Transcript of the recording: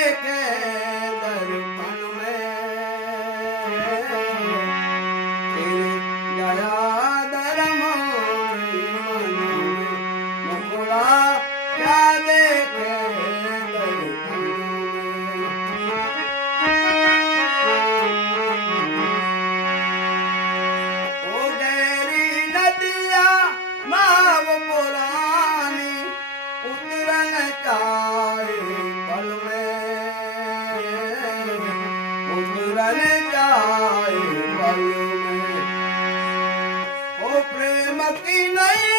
देखे दर्पण में तेरी दया धर्म मन में मुकुड़ा क्या देखे दर्पण में। ओ गहरी नदिया माव पुरानी उतरन चाहे पल में, उतरन चाहे पल में। ओ प्रेम की नहीं